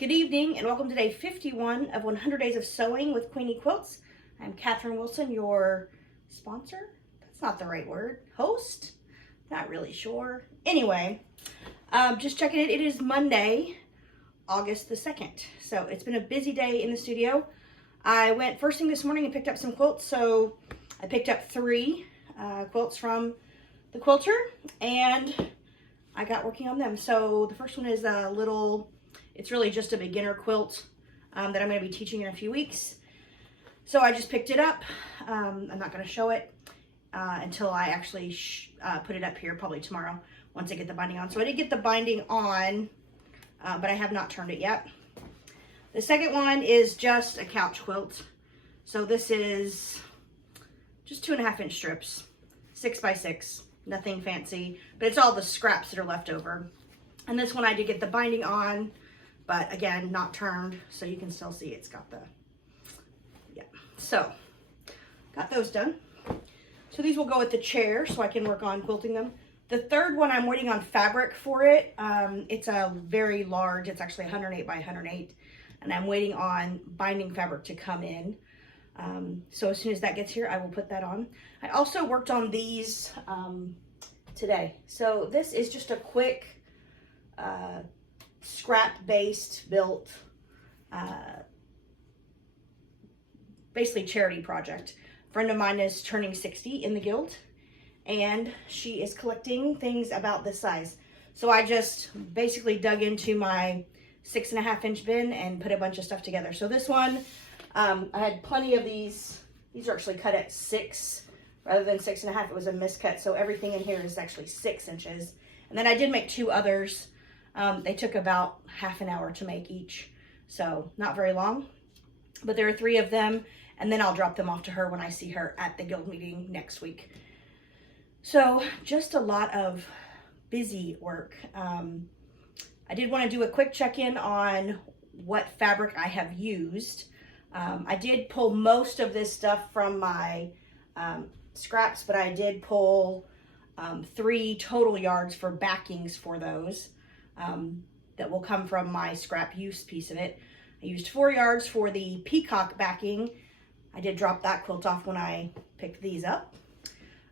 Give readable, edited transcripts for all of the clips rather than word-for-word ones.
Good evening and welcome to day 51 of 100 Days of Sewing with Queenie Quilts. I'm Catherine Wilson, your sponsor. That's not the right word. Host? Not really sure. Anyway, just checking it. It is Monday, August the 2nd. So it's been a busy day in the studio. I went first thing this morning and picked up some quilts. So I picked up 3 quilts from the quilter and I got working on them. So the first one is a little, it's really just a beginner quilt that I'm going to be teaching in a few weeks. So I just picked it up. I'm not going to show it until I actually put it up here, probably tomorrow, once I get the binding on. So I did get the binding on, but I have not turned it yet. The second one is just a couch quilt. So this is just 2.5 inch strips, 6 by 6, nothing fancy, but it's all the scraps that are left over. And this one I did get the binding on, but again, not turned, so you can still see it's got the, yeah. So, got those done. So these will go with the chair so I can work on quilting them. The third one, I'm waiting on fabric for it. It's a very large, it's actually 108 by 108, and I'm waiting on binding fabric to come in. So as soon as that gets here, I will put that on. I also worked on these today. So this is just a quick scrap-based built, basically charity project. A friend of mine is turning 60 in the guild, and she is collecting things about this size. So I just basically dug into my 6.5 inch bin and put a bunch of stuff together. So this one, I had plenty of these. These are actually cut at 6 rather than 6.5. It was a miscut, so everything in here is actually 6 inches. And then I did make 2 others. They took about half an hour to make each, so not very long. But there are 3 of them, and then I'll drop them off to her when I see her at the guild meeting next week. So just a lot of busy work. I did want to do a quick check-in on what fabric I have used. I did pull most of this stuff from my scraps, but I did pull 3 total yards for backings for those that will come from my scrap use piece of it. I used 4 yards for the peacock backing. I did drop that quilt off when I picked these up.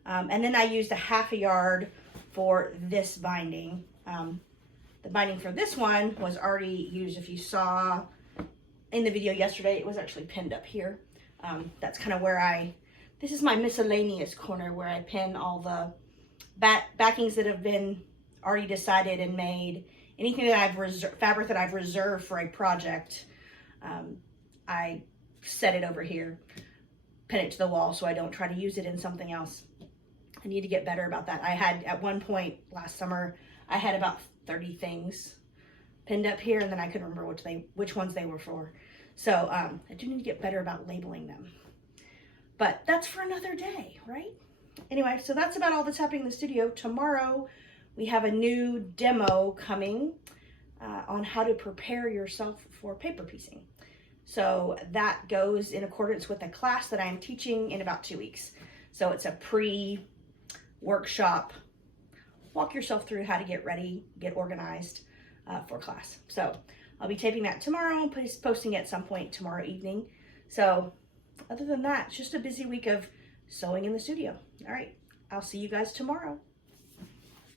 And then I used a 1/2 yard for this binding. The binding for this one was already used. If you saw in the video yesterday, it was actually pinned up here. That's kind of where this is my miscellaneous corner where I pin all the backings that have been already decided and made. Anything that I've fabric that I've reserved for a project, I set it over here, pin it to the wall so I don't try to use it in something else. I need to get better about that. I had, at one point last summer, I had about 30 things pinned up here, and then I couldn't remember which ones they were for. So I do need to get better about labeling them. But that's for another day, right? Anyway, so that's about all that's happening in the studio. Tomorrow, we have a new demo coming on how to prepare yourself for paper piecing. So that goes in accordance with a class that I'm teaching in about 2 weeks. So it's a pre-workshop, walk yourself through how to get ready, get organized for class. So I'll be taping that tomorrow, posting at some point tomorrow evening. So other than that, it's just a busy week of sewing in the studio. All right, I'll see you guys tomorrow.